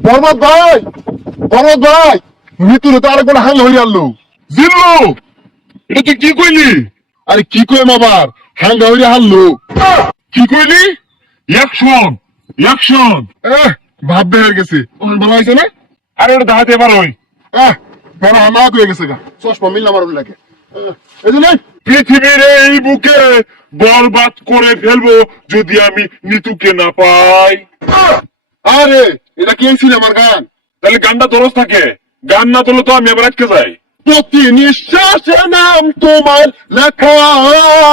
বরবাদ ভাই বরবাদ ভাই মৃত্যুরে তো আরেকবার হাঙ্গা হইয়া আনলো। এটা তুই কি কইলি? আরে কি কইম আবার? হাঙ্গা হারলো কি কইলি? এহ, ভাব গেছে। ভালো হয়েছে না? আরে ওটা দেখাতে পারোই আহ বড় হয়ে গেছে গা। চশমা মিললাম আর লাগে এই যে পৃথিবীর এই বুকে বরবাদ করে ফেলব যদি আমি নিতুকে না পাই। আরে এটা কি ছিল আমার গান? তাহলে গানটা তোরস থাকে। গান না তোলে তো আমি এবার আটকে যাই। প্রতি নিঃশ্বাসে নাম তোমার লেখা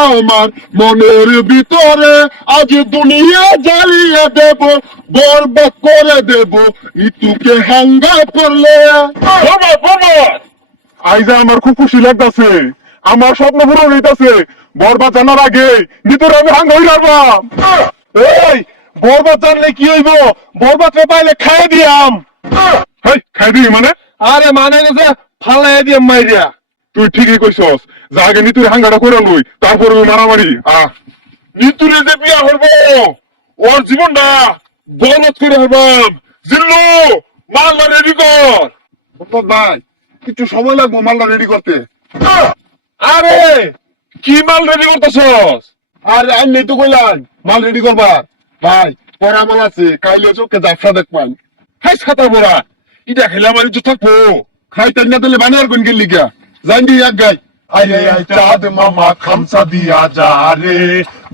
আমার। মনের ভিতরে আজ দুনিয়া জ্বালিয়ে দেব বরবাদ করে দেব, ইতুকে হাঙ্গা করলে। বরবাদ আইজা আমার খুব খুশি লাগতাছে। আমার স্বপ্ন পূরণ হইতাছে। বরবাদ জানার আগে ভিতরে আমি হাঙ্গ হই রাখবাম এই বরবাদ জানলে কি হইব? বরবাদ রে পাইলে খাই দিয়াম। খাই দিই মানে? আরে মানে যে ফালাই দিয়াম মাইরিয়া তুই ঠিকই কইছস। যা আগে নিতুর হাঙ্গাটা করে লই তারপর মারামারি। আহ নিতুরে যে বিয়া হইব ওর জীবনটা বরবাদ করে হইবাম জিল্লু মাল রেডি কর। ভাই কিছু সময় লাগবো মালটা রেডি করতে। আরে! কি মাল রেডি করতেছস? আর আমি তো কইলাম। মাল রেডি করবা ভাই পরে মাল আছে কাইলে চোখে জাফরা দেখবান হাই ছাতা বড়া ইটা খেলে আমার ইজ্জত থাকব খাইতে না দিলে বানিয়ার কোন গেলি গা জানি এক গাই। আরে আই চাঁদ মামা খামসা দিয়া যা রে।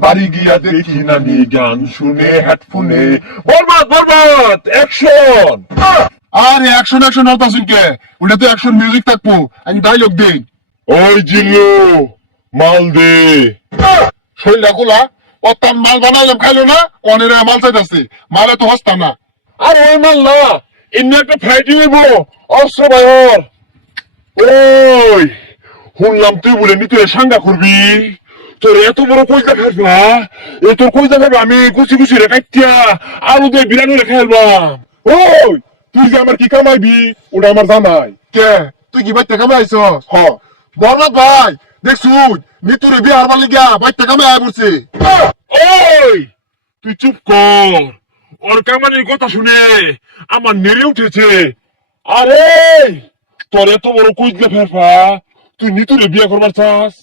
বাড়ি গিয়া দেখি নানি গান শুনে হেডফোনে। বরবাদ বরবাদ অ্যাকশন আরে অ্যাকশন অ্যাকশন হতা শুনকে। ওটা তো অ্যাকশন মিউজিক থাকব। আমি ডাইলগ দিই। ওই জিল্লু মাল দে। শরীরটা গোলা। অত্যান মাল বানাইলাম খাইলো না অনেরা মাল চাইতেছে। মালে তো হস্তা না। আর ওই মাল না এমনি একটা ফাইটিং হইব। অস্ত্র বাইর ওই শুনলাম তুই বলে নি তুই সাঙ্গা করবি তোর এত বড় কইজা খাইবা এ তোর কইজা খাইবা আমি কুচি কুচি রে কাটিয়া আলু দিয়ে বিরানি রে খাইলাম ওই তুই যে আমার কি কামাইবি ওটা আমার জানাই কে? তুই কি বাইতে কামে আইছ হ। বরবাদ ভাই দেখছু নিতুরে বিয়ে হারবার লিগা বাইতে কামে আয় পড়ছে। ওই তুই চুপ কর ওর কামানির কথা শুনে আমার নেড়ে উঠেছে। আরে তোর এত বড় কুইজলে ফেরফা তুই নিতুরে বিয়ে করবার চাস।